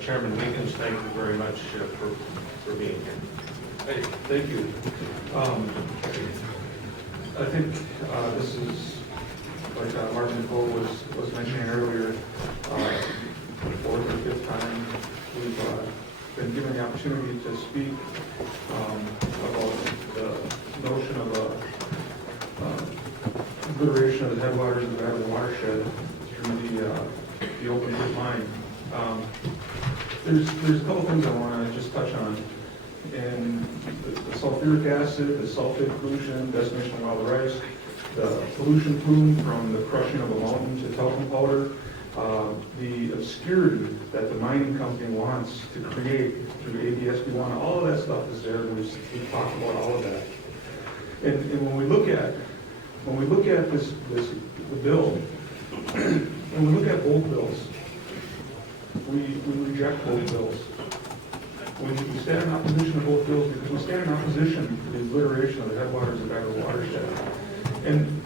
Chairman Wiggins, thank you very much for being here. Hey, thank you. I think this is, like Martin Nicole was mentioning earlier, fourth or fifth time we've been given the opportunity to speak about the notion of obliteration of the headwaters of the Ashland watershed through the open pit mine. There's a couple things I want to just touch on. And the sulfuric acid, the sulfate pollution, decimation of wild rice, the pollution plume from the crushing of a mountain to talcum powder, the obscurity that the mining company wants to create through ABSB1, all of that stuff is there. We've talked about all of that. And when we look at the bill, when we look at both bills, we reject both bills. We stand in opposition to both bills because we stand in opposition to the obliteration of the headwaters of the Ashland watershed. And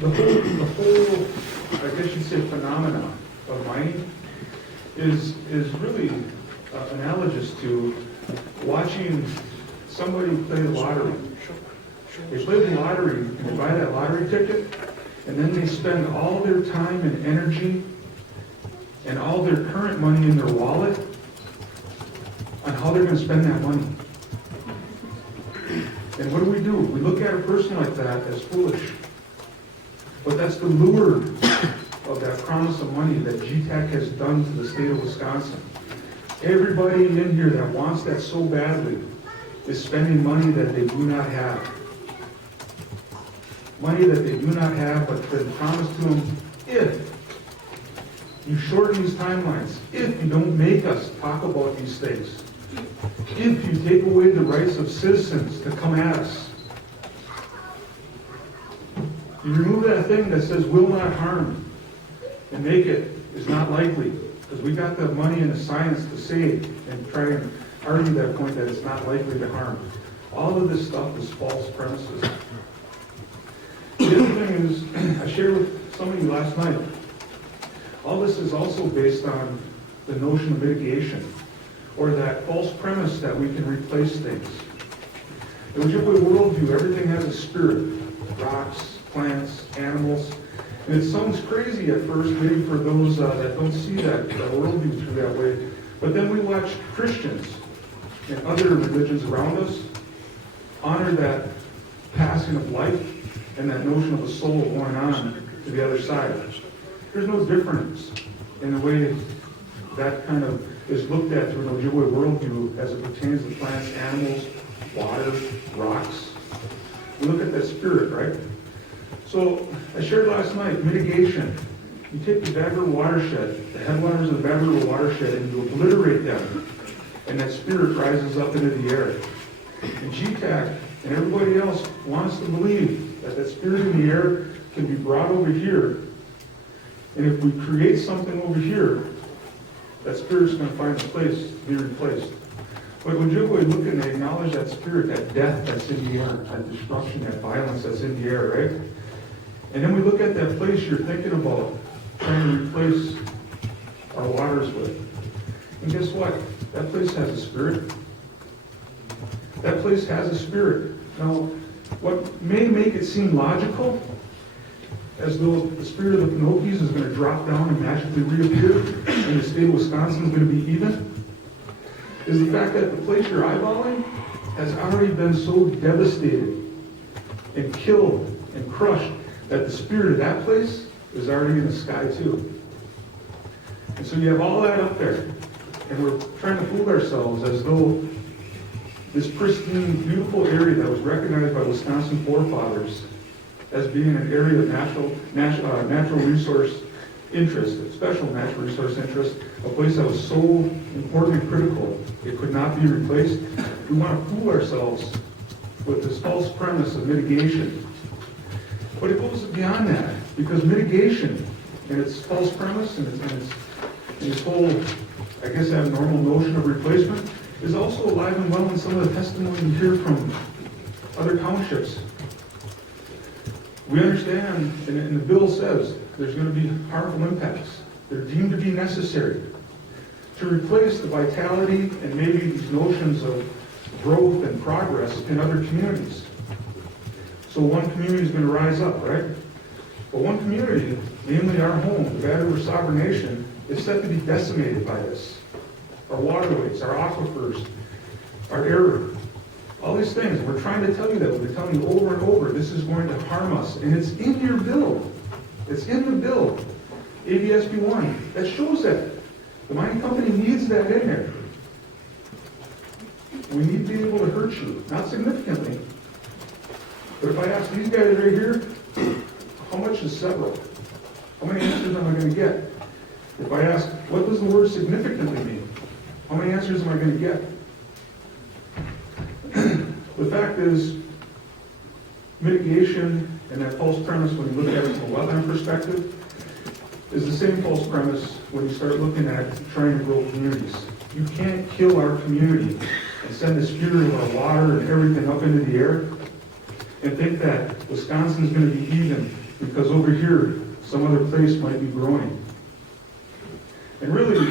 the whole, I guess you'd say, phenomena of mining is really analogous to watching somebody play the lottery. They play the lottery and they buy that lottery ticket, and then they spend all their time and energy and all their current money in their wallet on how they're going to spend that money. And what do? We look at a person like that as foolish. But that's the lure of that promise of money that GTAC has done to the state of Wisconsin. Everybody in here that wants that so badly is spending money that they do not have. Money that they do not have, but been promised to them if you shorten these timelines, if you don't make us talk about these things, if you take away the rights of citizens to come at us, you remove that thing that says will not harm and make it is not likely, because we got the money and the science to say and try and argue that point that it's not likely to harm. All of this stuff is false premises. The other thing is, I shared with some of you last night, all this is also based on the notion of mitigation, or that false premise that we can replace things. In Ojibwe worldview, everything has a spirit. Rocks, plants, animals. And it sounds crazy at first, maybe for those that don't see that worldview through that way. But then we watch Christians and other religions around us honor that passing of life and that notion of a soul going on to the other side. There's no difference in the way that kind of is looked at through an Ojibwe worldview as it pertains to plants, animals, water, rocks. We look at that spirit, right? So I shared last night, mitigation. You take the Bad River watershed, the headwaters of the Bad River watershed, and you obliterate them, and that spirit rises up into the air. And GTAC and everybody else wants to believe that that spirit in the air can be brought over here, and if we create something over here, that spirit's going to find a place to be replaced. But Ojibwe look and they acknowledge that spirit, that death that's in the air, that destruction, that violence that's in the air, right? And then we look at that place you're thinking about trying to replace our waters with. And guess what? That place has a spirit. That place has a spirit. Now, what may make it seem logical, as though the spirit of the Penokees is going to drop down and magically reappear, and the state of Wisconsin is going to be even, is the fact that the place you're eyeballing has already been so devastated and killed and crushed that the spirit of that place is already in the sky too. And so you have all that up there, and we're trying to fool ourselves as though this pristine, beautiful area that was recognized by Wisconsin forefathers as being an area of natural resource interest, special natural resource interest, a place that was so important and critical, it could not be replaced. We want to fool ourselves with this false premise of mitigation. But it goes beyond that, because mitigation and its false premise and its whole, I guess, abnormal notion of replacement is also alive and well in some of the testimony you hear from other townships. We understand, and the bill says, there's going to be harmful impacts. They're deemed to be necessary to replace the vitality and maybe these notions of growth and progress in other communities. So one community is going to rise up, right? But one community, namely our home, the Bad River Sovereign Nation, is set to be decimated by this. Our waterways, our aquifers, our air, all these things. We're trying to tell you that. We're telling you over and over, this is going to harm us. And it's in your bill. It's in the bill. ABSB 1. That shows that. The mining company needs that in there. We need to be able to hurt you. Not significantly. But if I ask these guys right here, how much is several? How many answers am I going to get? If I ask, what does the word significantly mean? How many answers am I going to get? The fact is, mitigation and that false premise when you look at it from a wetland perspective is the same false premise when you start looking at trying to grow communities. You can't kill our community and send the spirit of our water and everything up into the air and think that Wisconsin's going to be even because over here some other place might be growing. And really,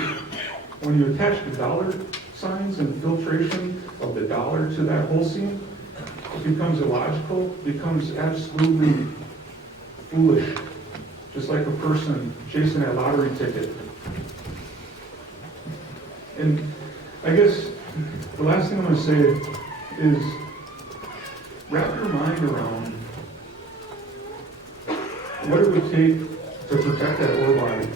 when you attach the dollar signs and filtration of the dollar to that whole scene, it becomes illogical, becomes absolutely foolish. Just like a person chasing that lottery ticket. And I guess the last thing I'm going to say is wrap your mind around what it would take to protect that ore body.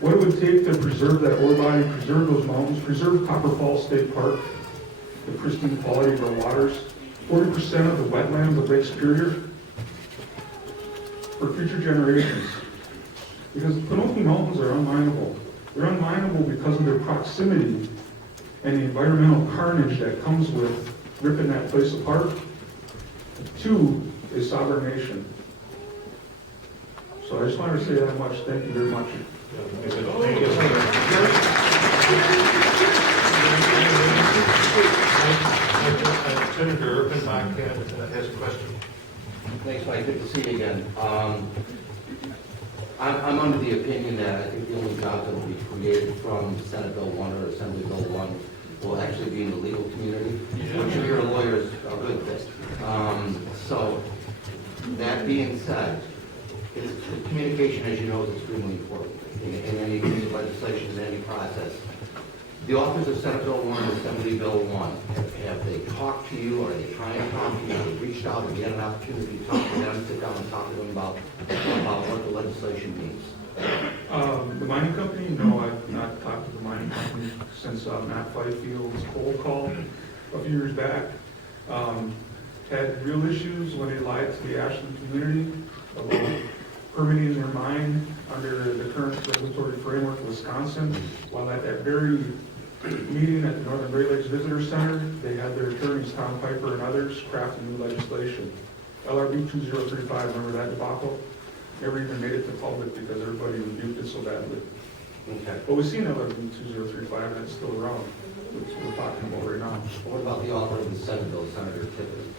What it would take to preserve that ore body, preserve those mountains, preserve Copper Falls State Park, the pristine quality of our waters, 40% of the wetlands of Lake Superior, for future generations. Because the Penokee Mountains are unminable. They're unminable because of their proximity and the environmental carnage that comes with ripping that place apart. Two is sovereign nation. So I just wanted to say that much. Thank you very much. Senator Urban has a question. Thanks, Mike. Good to see you again. I'm under the opinion that I think the only job that will be created from Senate Bill 1 or Assembly Bill 1 will actually be in the legal community, which if you're a lawyer is a good thing. So that being said, the communication, as you know, is extremely important in any piece of legislation, in any process. The authors of Senate Bill 1 and Assembly Bill 1, have they talked to you, or are they trying to talk to you, have they reached out, have you had an opportunity to talk to them, sit down and talk to them about what the legislation means? The mining company? No, I've not talked to the mining company since Matt Fifield's cold call a few years back. Had real issues when they lied to the Ashland community about permitting their mine under the current regulatory framework of Wisconsin, while at that very meeting at the Northern Great Lakes Visitor Center, they had their attorneys, Tom Piper and others, craft new legislation. LRB 2035, remember that debacle? Never even made it to public because everybody rebuked it so badly. Okay. But we've seen LRB 2035 and it's still around. That's what we're talking about right now. What about the author of the Senate Bill, Senator Tippett?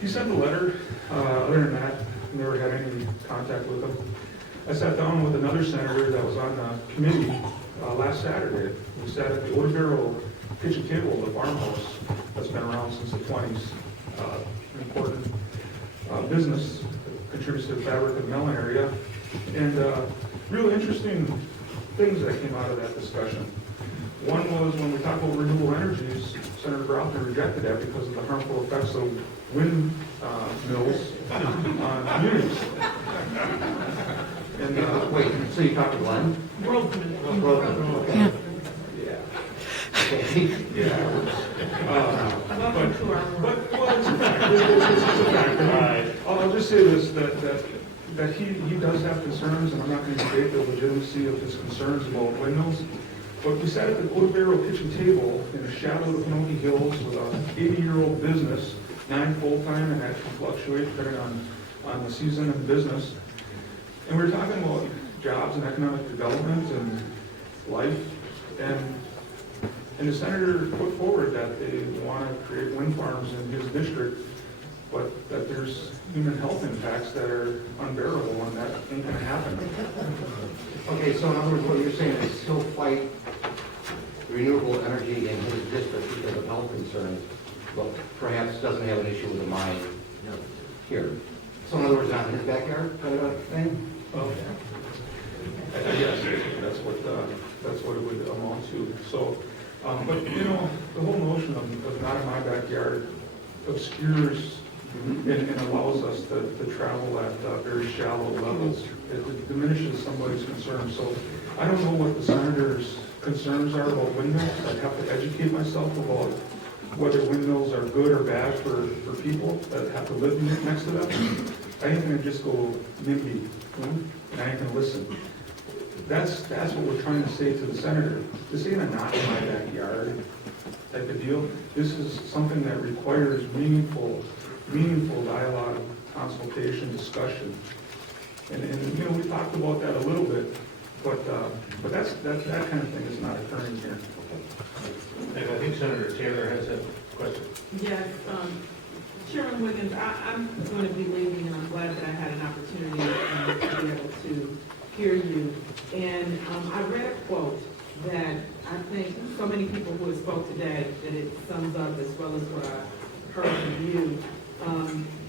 He sent a letter. Other than that, never had any contact with him. I sat down with another senator that was on the committee last Saturday. We sat at the Odor Barrel kitchen table of the farmhouse that's been around since the 20s. An important business that contributes to the fabric of the Mellon area. And real interesting things that came out of that discussion. One was when we talk about renewable energies, Senator Browner rejected that because of the harmful effects of wind mills on communities. And Wait, so you talked to Glenn? Broken. Okay. Yeah. Okay. Yeah. But well, it's a fact. It's a fact. I mean, I'll just say this, that he does have concerns, and I'm not going to debate the legitimacy of his concerns about windmills. But we sat at the Odor Barrel kitchen table in the shadow of the Penokee Hills with an 80-year-old business, 9 full-time, and that can fluctuate depending on the season and business. And we were talking about jobs and economic development and life. And the senator put forward that they want to create wind farms in his district but that there's human health impacts that are unbearable, and that ain't gonna happen. Okay, so in other words, what you're saying is he'll fight renewable energy in his district because of health concerns, but perhaps doesn't have an issue with the mine here. So in other words, not in his backyard, kind of a thing? I guess that's what it would amount to. So, but you know, the whole notion of not in my backyard obscures and allows us to travel at very shallow levels. It diminishes somebody's concerns. So I don't know what the senator's concerns are about windmills. I'd have to educate myself about whether windmills are good or bad for people that have to live next to them. I ain't gonna just go NIMBY, and I ain't gonna listen. That's what we're trying to say to the senator. This ain't a not in my backyard type of deal. This is something that requires meaningful dialogue, consultation, discussion. And you know, we talked about that a little bit, but that kind of thing is not occurring here. And I think Senator Taylor has a question. Yes, Chairman Wiggins, I'm going to be leaving, and I'm glad that I had an opportunity to be able to hear you. And I read a quote that I think so many people who have spoke today, that it sums up as well as what I heard from you.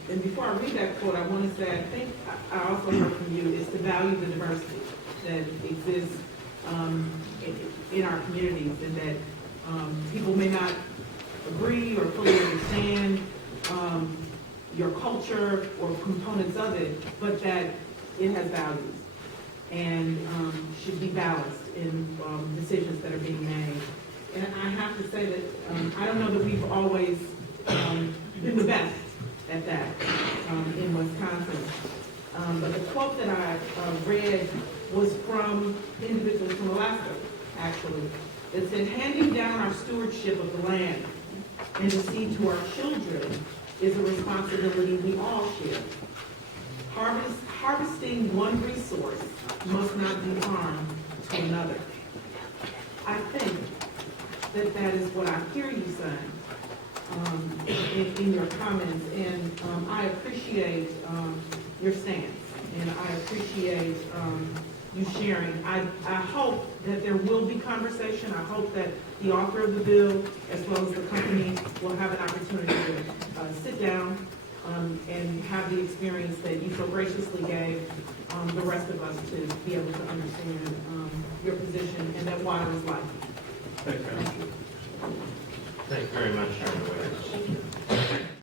And before I read that quote, I want to say, I think I also heard from you, is to value the diversity that exists in our communities, and that people may not agree or fully understand your culture or components of it, but that it has values and should be balanced in decisions that are being made. And I have to say that I don't know that we've always been the best at that in Wisconsin. But the quote that I read was from individuals from Alaska, actually. It said, handing down our stewardship of the land and the sea to our children is a responsibility we all share. Harvesting one resource must not do harm to another. I think that is what I hear you saying in your comments, and I appreciate your stance, and I appreciate you sharing. I hope that there will be conversation. I hope that the author of the bill, as well as the company, will have an opportunity to sit down and have the experience that you so graciously gave the rest of us to be able to understand your position, and that water is life. Thank you. Thank you very much, Chairman Wiggins.